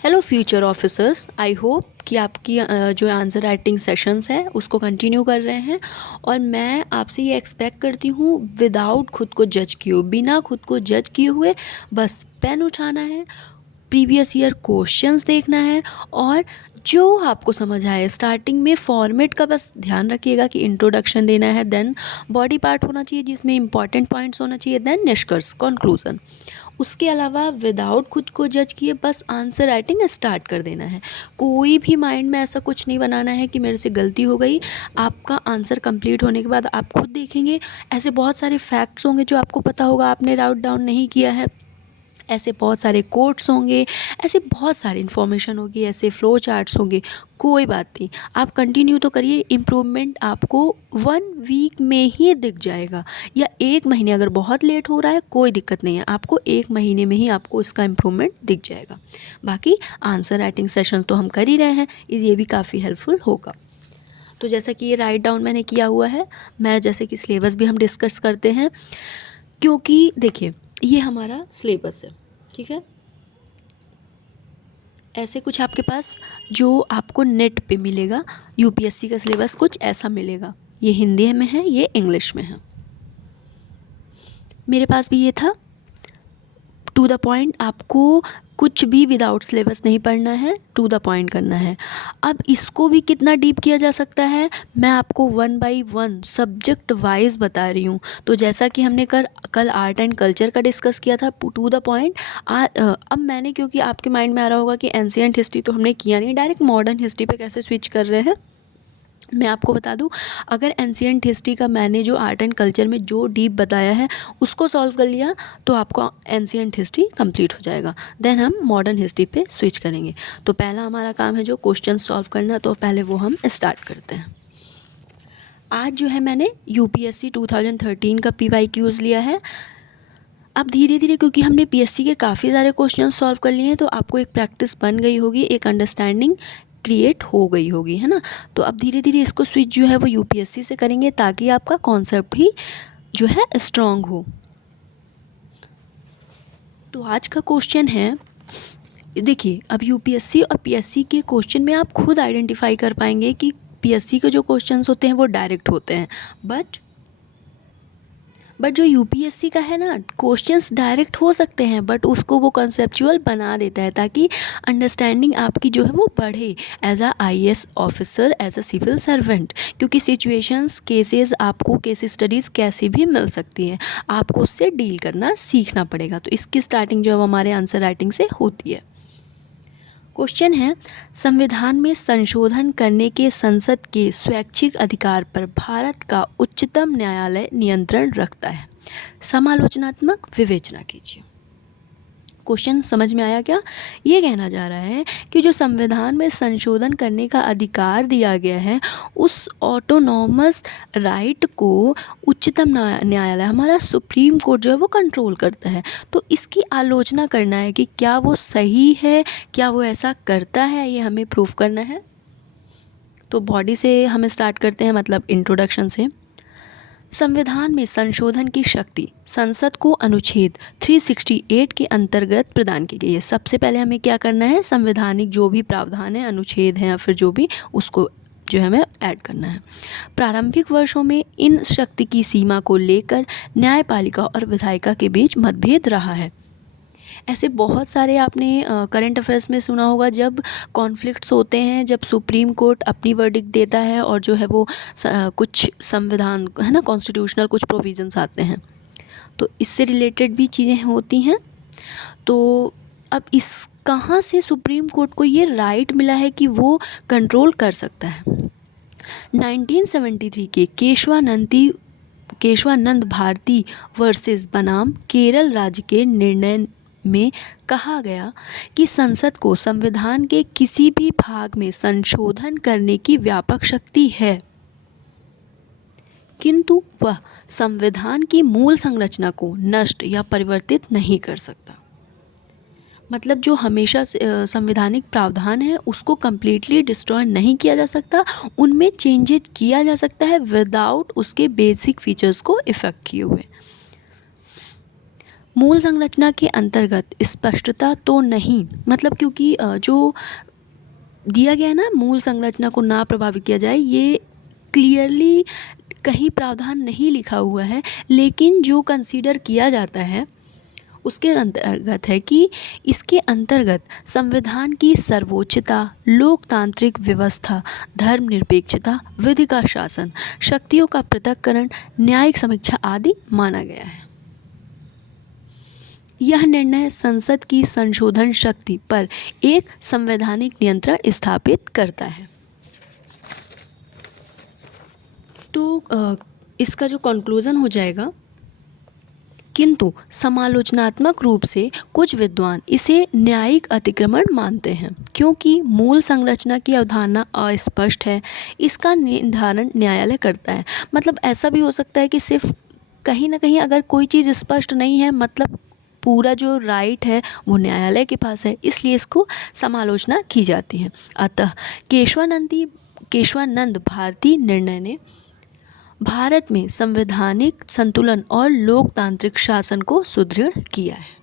Hello future officers, I hope कि आपकी जो आंसर राइटिंग सेशंस है उसको कंटिन्यू कर रहे हैं। और मैं आपसे ये एक्सपेक्ट करती हूँ विदाउट खुद को जज किए, बिना खुद को जज किए हुए बस पेन उठाना है, प्रीवियस ईयर क्वेश्चंस देखना है और जो आपको समझ आए। स्टार्टिंग में फॉर्मेट का बस ध्यान रखिएगा कि इंट्रोडक्शन देना है, देन बॉडी पार्ट होना चाहिए जिसमें इंपॉर्टेंट पॉइंट्स होना चाहिए, देन निष्कर्ष कंक्लूजन। उसके अलावा विदाउट खुद को जज किए बस आंसर राइटिंग स्टार्ट कर देना है। कोई भी माइंड में ऐसा कुछ नहीं बनाना है कि मेरे से गलती हो गई। आपका आंसर कंप्लीट होने के बाद आप खुद देखेंगे, ऐसे बहुत सारे फैक्ट्स होंगे जो आपको पता होगा आपने राउट डाउन नहीं किया है, ऐसे बहुत सारे कोट्स होंगे, ऐसे बहुत सारी इन्फॉर्मेशन होगी, ऐसे फ्लो चार्ट्स होंगे। कोई बात नहीं, आप कंटिन्यू तो करिए। इम्प्रूवमेंट आपको 1 वीक में ही दिख जाएगा, या 1 महीने, अगर बहुत लेट हो रहा है कोई दिक्कत नहीं है, आपको 1 महीने में ही आपको इसका इम्प्रूवमेंट दिख जाएगा। बाकी आंसर राइटिंग सेशन तो हम कर ही रहे हैं, ये भी काफ़ी हेल्पफुल होगा। तो जैसा कि ये राइट डाउन मैंने किया हुआ है, मैं जैसे कि सिलेबस भी हम डिस्कस करते हैं, क्योंकि देखिए ये हमारा सिलेबस है, ठीक है। ऐसे कुछ आपके पास जो आपको नेट पे मिलेगा, यूपीएससी का सिलेबस कुछ ऐसा मिलेगा। ये हिंदी में है, ये इंग्लिश में है। मेरे पास भी ये था, टू द पॉइंट। आपको कुछ भी विदाउट सिलेबस नहीं पढ़ना है, टू द पॉइंट करना है। अब इसको भी कितना डीप किया जा सकता है, मैं आपको 1 बाय 1 सब्जेक्ट वाइज बता रही हूँ। तो जैसा कि हमने कल आर्ट एंड कल्चर का डिस्कस किया था, टू द पॉइंट। अब मैंने, क्योंकि आपके माइंड में आ रहा होगा कि एंशिएंट हिस्ट्री तो हमने किया नहीं, डायरेक्ट मॉडर्न हिस्ट्री पे कैसे स्विच कर रहे हैं, मैं आपको बता दूं। अगर एंशिएंट हिस्ट्री का मैंने जो आर्ट एंड कल्चर में जो डीप बताया है उसको सॉल्व कर लिया तो आपको एंशिएंट हिस्ट्री कंप्लीट हो जाएगा। देन हम मॉडर्न हिस्ट्री पे स्विच करेंगे। तो पहला हमारा काम है जो क्वेश्चन सॉल्व करना, तो पहले वो हम स्टार्ट करते हैं। आज जो है मैंने यूपीएससी 2013 का PYQs लिया है। अब धीरे धीरे, क्योंकि हमने पीएससी के काफ़ी सारे क्वेश्चन सॉल्व कर लिए हैं, तो आपको एक प्रैक्टिस बन गई होगी, एक अंडरस्टैंडिंग क्रिएट हो गई होगी, है ना। तो अब धीरे धीरे इसको स्विच जो है वो यूपीएससी से करेंगे ताकि आपका कॉन्सेप्ट भी जो है स्ट्रांग हो। तो आज का क्वेश्चन है, देखिए अब यूपीएससी और पीएससी के क्वेश्चन में आप खुद आइडेंटिफाई कर पाएंगे कि पीएससी के जो क्वेश्चंस होते हैं वो डायरेक्ट होते हैं, बट जो यूपीएससी का है ना, क्वेश्चंस डायरेक्ट हो सकते हैं बट उसको वो कंसेप्चुअल बना देता है ताकि अंडरस्टैंडिंग आपकी जो है वो बढ़े as a IAS officer, as a civil servant. क्योंकि सिचुएशंस, केसेस, आपको केस स्टडीज़ कैसी भी मिल सकती है, आपको उससे डील करना सीखना पड़ेगा। तो इसकी स्टार्टिंग जो है वो हमारे आंसर राइटिंग से होती है। क्वेश्चन है, संविधान में संशोधन करने के संसद के स्वैच्छिक अधिकार पर भारत का उच्चतम न्यायालय नियंत्रण रखता है। समालोचनात्मक विवेचना कीजिए। क्वेश्चन समझ में आया क्या? ये कहना जा रहा है कि जो संविधान में संशोधन करने का अधिकार दिया गया है, उस ऑटोनॉमस राइट को उच्चतम न्यायालय, हमारा सुप्रीम कोर्ट जो है वो कंट्रोल करता है। तो इसकी आलोचना करना है कि क्या वो सही है, क्या वो ऐसा करता है, ये हमें प्रूव करना है। तो बॉडी से हम स्टार्ट करते हैं, मतलब इंट्रोडक्शन से। संविधान में संशोधन की शक्ति संसद को अनुच्छेद 368 के अंतर्गत प्रदान की गई है। सबसे पहले हमें क्या करना है, संवैधानिक जो भी प्रावधान है, अनुच्छेद हैं या फिर जो भी, उसको जो है हमें ऐड करना है। प्रारंभिक वर्षों में इन शक्ति की सीमा को लेकर न्यायपालिका और विधायिका के बीच मतभेद रहा है। ऐसे बहुत सारे आपने करंट अफेयर्स में सुना होगा, जब कॉन्फ्लिक्ट्स होते हैं, जब सुप्रीम कोर्ट अपनी वर्डिक्ट देता है और जो है वो कुछ संविधान है ना, कॉन्स्टिट्यूशनल कुछ प्रोविजंस आते हैं, तो इससे रिलेटेड भी चीज़ें होती हैं। तो अब इस कहाँ से सुप्रीम कोर्ट को ये राइट मिला है कि वो कंट्रोल कर सकता है? 1973 के केशवानंद भारती वर्सेस बनाम केरल राज्य के निर्णय में कहा गया कि संसद को संविधान के किसी भी भाग में संशोधन करने की व्यापक शक्ति है, किंतु वह संविधान की मूल संरचना को नष्ट या परिवर्तित नहीं कर सकता। मतलब जो हमेशा संवैधानिक प्रावधान है उसको कम्प्लीटली डिस्ट्रॉय नहीं किया जा सकता, उनमें चेंजेस किया जा सकता है विदाउट उसके बेसिक फीचर्स को इफ़ेक्ट किए हुए। मूल संरचना के अंतर्गत स्पष्टता तो नहीं, मतलब क्योंकि जो दिया गया है ना, मूल संरचना को ना प्रभावित किया जाए, ये क्लियरली कहीं प्रावधान नहीं लिखा हुआ है, लेकिन जो कंसीडर किया जाता है उसके अंतर्गत है कि इसके अंतर्गत संविधान की सर्वोच्चता, लोकतांत्रिक व्यवस्था, धर्मनिरपेक्षता, विधि का शासन, शक्तियों का पृथक्करण, न्यायिक समीक्षा आदि माना गया है। यह निर्णय संसद की संशोधन शक्ति पर एक संवैधानिक नियंत्रण स्थापित करता है। तो इसका जो कंक्लूजन हो जाएगा, किंतु समालोचनात्मक रूप से कुछ विद्वान इसे न्यायिक अतिक्रमण मानते हैं, क्योंकि मूल संरचना की अवधारणा अस्पष्ट है, इसका निर्धारण न्यायालय करता है। मतलब ऐसा भी हो सकता है कि सिर्फ कहीं ना कहीं अगर कोई चीज़ स्पष्ट नहीं है, मतलब पूरा जो राइट है वो न्यायालय के पास है, इसलिए इसको समालोचना की जाती है। अतः केशवानंद भारती निर्णय ने भारत में संवैधानिक संतुलन और लोकतांत्रिक शासन को सुदृढ़ किया है।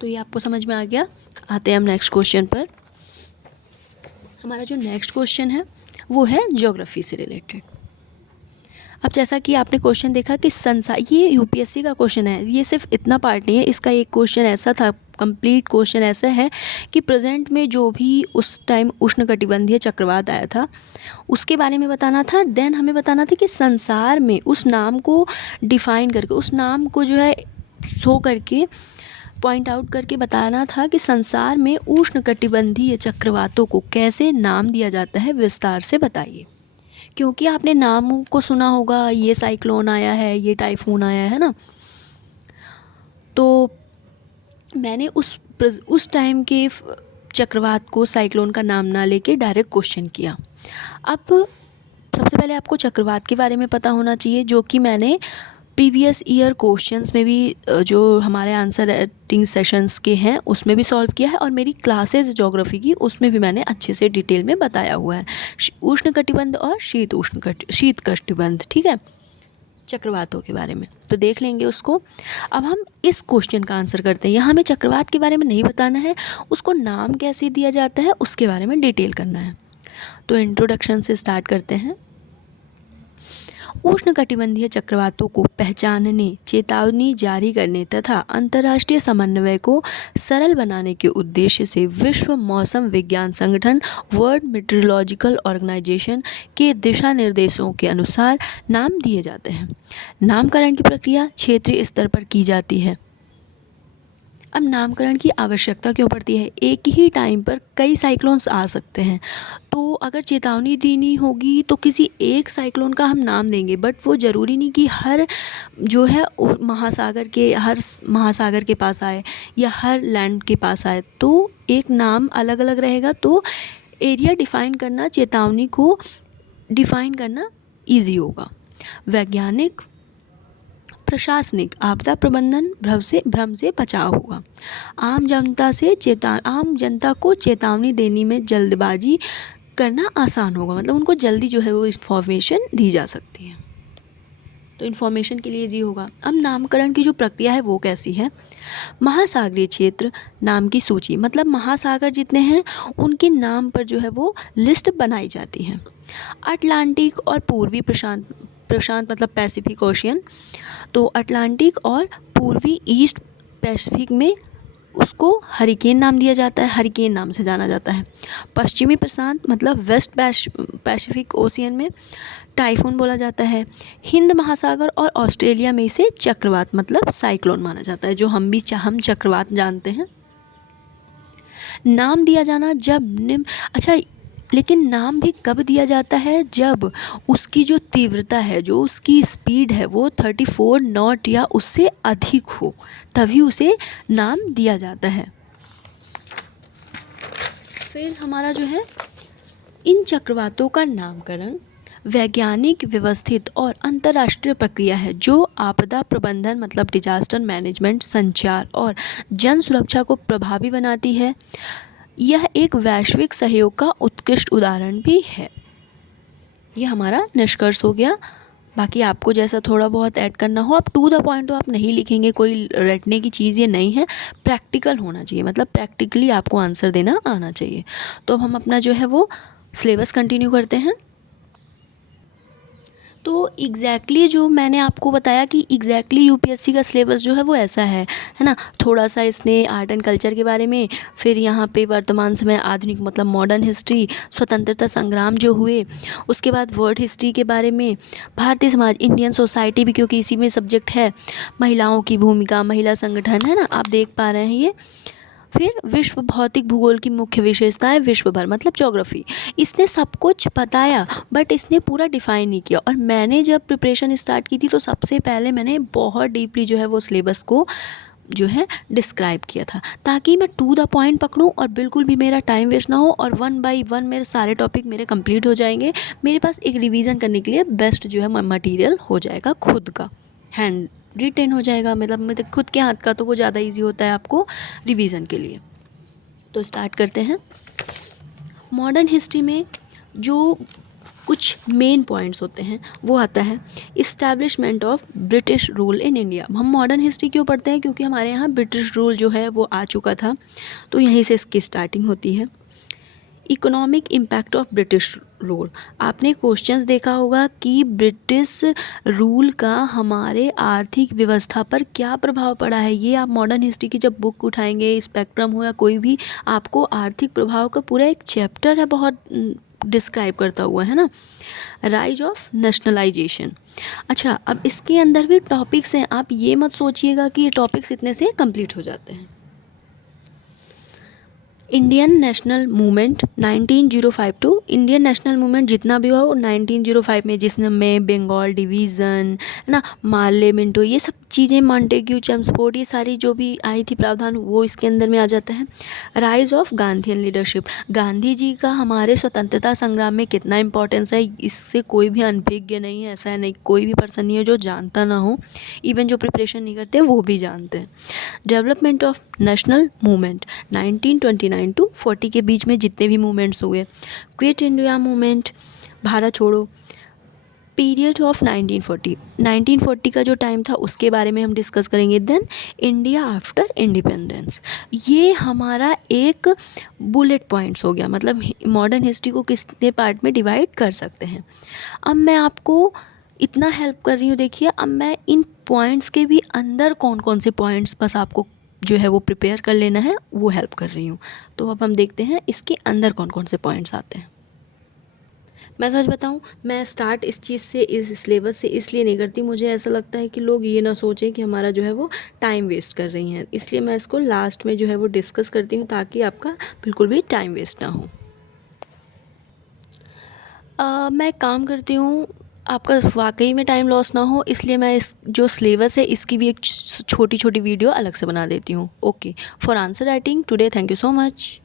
तो ये आपको समझ में आ गया। आते हैं हम नेक्स्ट क्वेश्चन पर। हमारा जो नेक्स्ट क्वेश्चन है वो है ज्योग्राफी से रिलेटेड। अब जैसा कि आपने क्वेश्चन देखा कि संसार, ये यूपीएससी का क्वेश्चन है, ये सिर्फ इतना पार्ट नहीं है, इसका एक क्वेश्चन ऐसा था, कंप्लीट क्वेश्चन ऐसा है कि प्रेजेंट में जो भी उस टाइम उष्णकटिबंधीय चक्रवात आया था उसके बारे में बताना था। देन हमें बताना था कि संसार में उस नाम को डिफ़ाइन करके, उस नाम को जो है शो करके, पॉइंट आउट करके बताना था कि संसार में उष्णकटिबंधीय चक्रवातों को कैसे नाम दिया जाता है, विस्तार से बताइए। क्योंकि आपने नाम को सुना होगा, ये साइक्लोन आया है, ये टाइफून आया है ना, तो मैंने उस टाइम के चक्रवात को साइक्लोन का नाम ना लेके डायरेक्ट क्वेश्चन किया। अब सबसे पहले आपको चक्रवात के बारे में पता होना चाहिए, जो कि मैंने प्रीवियस ईयर क्वेश्चंस में भी, जो हमारे आंसर राइटिंग सेशंस के हैं उसमें भी सॉल्व किया है, और मेरी क्लासेस ज्योग्राफी की उसमें भी मैंने अच्छे से डिटेल में बताया हुआ है, उष्णकटिबंध और शीत कटिबंध, ठीक है, चक्रवातों के बारे में, तो देख लेंगे उसको। अब हम इस क्वेश्चन का आंसर करते हैं। यहाँ हमें चक्रवात के बारे में नहीं बताना है, उसको नाम कैसे दिया जाता है उसके बारे में डिटेल करना है। तो इंट्रोडक्शन से स्टार्ट करते हैं। उष्णकटिबंधीय चक्रवातों को पहचानने, चेतावनी जारी करने तथा अंतर्राष्ट्रीय समन्वय को सरल बनाने के उद्देश्य से विश्व मौसम विज्ञान संगठन वर्ल्ड मेट्रोलॉजिकल ऑर्गेनाइजेशन के दिशा निर्देशों के अनुसार नाम दिए जाते हैं। नामकरण की प्रक्रिया क्षेत्रीय स्तर पर की जाती है। अब नामकरण की आवश्यकता क्यों पड़ती है? एक ही टाइम पर कई साइक्लोन्स आ सकते हैं, तो अगर चेतावनी देनी होगी तो किसी एक साइक्लोन का हम नाम देंगे, बट वो ज़रूरी नहीं कि हर जो है हर महासागर के पास आए या हर लैंड के पास आए, तो एक नाम अलग अलग रहेगा, तो एरिया डिफ़ाइन करना, चेतावनी को डिफ़ाइन करना ईजी होगा। वैज्ञानिक, प्रशासनिक, आपदा प्रबंधन, भ्रम से बचाव होगा। आम जनता को चेतावनी देने में जल्दबाजी करना आसान होगा, मतलब उनको जल्दी जो है वो इन्फॉर्मेशन दी जा सकती है, तो इन्फॉर्मेशन के लिए ईजी होगा। अब नामकरण की जो प्रक्रिया है वो कैसी है? महासागरीय क्षेत्र नाम की सूची, मतलब महासागर जितने हैं उनके नाम पर जो है वो लिस्ट बनाई जाती है। अटलांटिक और पूर्वी प्रशांत मतलब पैसिफिक ओशियन, तो अटलांटिक और पूर्वी ईस्ट पैसिफिक में उसको हरिकेन नाम दिया जाता है, हरिकेन नाम से जाना जाता है। पश्चिमी प्रशांत मतलब वेस्ट पैसिफिक ओशियन में टाइफून बोला जाता है। हिंद महासागर और ऑस्ट्रेलिया में इसे चक्रवात मतलब साइक्लोन माना जाता है, जो हम चक्रवात जानते हैं। नाम दिया जाना जब लेकिन नाम भी कब दिया जाता है? जब उसकी जो तीव्रता है, जो उसकी स्पीड है वो 34 नॉट या उससे अधिक हो, तभी उसे नाम दिया जाता है। फिर हमारा जो है इन चक्रवातों का नामकरण वैज्ञानिक, व्यवस्थित और अंतर्राष्ट्रीय प्रक्रिया है, जो आपदा प्रबंधन मतलब डिजास्टर मैनेजमेंट, संचार और जन सुरक्षा को प्रभावी बनाती है। यह एक वैश्विक सहयोग का उत्कृष्ट उदाहरण भी है। यह हमारा निष्कर्ष हो गया बाकी आपको जैसा थोड़ा बहुत ऐड करना हो, आप टू द पॉइंट तो आप नहीं लिखेंगे, कोई रटने की चीज़ ये नहीं है, प्रैक्टिकल होना चाहिए, मतलब प्रैक्टिकली आपको आंसर देना आना चाहिए। तो अब हम अपना जो है वो सिलेबस कंटिन्यू करते हैं। तो एग्जैक्टली जो मैंने आपको बताया कि एग्जैक्टली यूपीएससी का सिलेबस जो है वो ऐसा है ना। थोड़ा सा इसने आर्ट एंड कल्चर के बारे में, फिर यहाँ पे वर्तमान समय आधुनिक मतलब मॉडर्न हिस्ट्री, स्वतंत्रता संग्राम जो हुए, उसके बाद वर्ल्ड हिस्ट्री के बारे में, भारतीय समाज, इंडियन सोसाइटी भी क्योंकि इसी में सब्जेक्ट है, महिलाओं की भूमिका, महिला संगठन, है ना, आप देख पा रहे हैं ये। फिर विश्व भौतिक भूगोल की मुख्य विशेषताएं, विश्व भर मतलब ज्योग्राफी, इसने सब कुछ बताया बट इसने पूरा डिफ़ाइन नहीं किया। और मैंने जब प्रिपरेशन स्टार्ट की थी तो सबसे पहले मैंने बहुत डीपली जो है वो सिलेबस को जो है डिस्क्राइब किया था, ताकि मैं टू द पॉइंट पकड़ूं और बिल्कुल भी मेरा टाइम वेस्ट ना हो, और वन बाय वन मेरे सारे टॉपिक मेरे कंप्लीट हो जाएंगे। मेरे पास एक रिवीजन करने के लिए बेस्ट जो है मटेरियल हो जाएगा, खुद का हैंड रिटेन हो जाएगा, मतलब खुद के हाथ का, तो वो ज़्यादा इजी होता है आपको रिवीजन के लिए। तो स्टार्ट करते हैं। मॉडर्न हिस्ट्री में जो कुछ मेन पॉइंट्स होते हैं वो आता है establishment of British rule in India. हम मॉडर्न हिस्ट्री क्यों पढ़ते हैं? क्योंकि हमारे यहाँ ब्रिटिश रूल जो है वो आ चुका था, तो यहीं से इसकी स्टार्टिंग होती है। Economic impact of British rule, आपने क्वेश्चंस देखा होगा कि ब्रिटिश रूल का हमारे आर्थिक व्यवस्था पर क्या प्रभाव पड़ा है। ये आप मॉडर्न हिस्ट्री की जब बुक उठाएंगे, स्पेक्ट्रम हो या कोई भी, आपको आर्थिक प्रभाव का पूरा एक चैप्टर है बहुत डिस्क्राइब करता हुआ, है ना। Rise of nationalisation. अच्छा, अब इसके अंदर भी टॉपिक्स हैं, आप ये मत सोचिएगा कि ये टॉपिक्स इतने से कंप्लीट हो जाते हैं। Indian national movement 1905 to, Indian national movement जितना भी हुआ वो 1905 में, जिसमें बंगाल डिवीज़न, है ना, मार्ले मिंटो, ये सब चीज़ें, मॉन्टेग्यू, चेम्सफोर्ड, ये सारी जो भी आई थी प्रावधान वो इसके अंदर में आ जाता है। Rise of Gandhian leadership, Gandhi ji का हमारे स्वतंत्रता संग्राम में कितना इंपॉर्टेंस है, इससे कोई भी अनभिज्ञ नहीं है, ऐसा है नहीं, कोई भी पर्सन नहीं है जो जानता ना हो, इवन जो प्रिपरेशन नहीं करते वो भी जानते हैं। Development of national movement 1929 to 40 के बीच में जितने भी मूवमेंट्स हुए, क्विट इंडिया मूवमेंट, भारत छोड़ो, पीरियड ऑफ 1940 का जो टाइम था उसके बारे में हम डिस्कस करेंगे। देन इंडिया आफ्टर इंडिपेंडेंस, ये हमारा एक बुलेट पॉइंट्स हो गया, मतलब मॉडर्न हिस्ट्री को कितने पार्ट में डिवाइड कर सकते हैं। अब मैं आपको इतना हेल्प कर रही हूँ, देखिए अब मैं इन पॉइंट्स के भी अंदर कौन कौन से पॉइंट्स बस आपको जो है वो प्रिपेयर कर लेना है, वो हेल्प कर रही हूँ। तो अब हम देखते हैं इसके अंदर कौन कौन से पॉइंट्स आते हैं। मैं सच बताऊँ, मैं स्टार्ट इस चीज़ से, इस सिलेबस से इसलिए नहीं करती, मुझे ऐसा लगता है कि लोग ये ना सोचें कि हमारा जो है वो टाइम वेस्ट कर रही हैं, इसलिए मैं इसको लास्ट में जो है वो डिस्कस करती हूँ, ताकि आपका बिल्कुल भी टाइम वेस्ट ना हो। मैं काम करती हूँ, आपका वाकई में टाइम लॉस ना हो, इसलिए मैं इस जो सिलेबस है इसकी भी एक छोटी छोटी वीडियो अलग से बना देती हूँ। Okay, for answer writing today, thank you so much.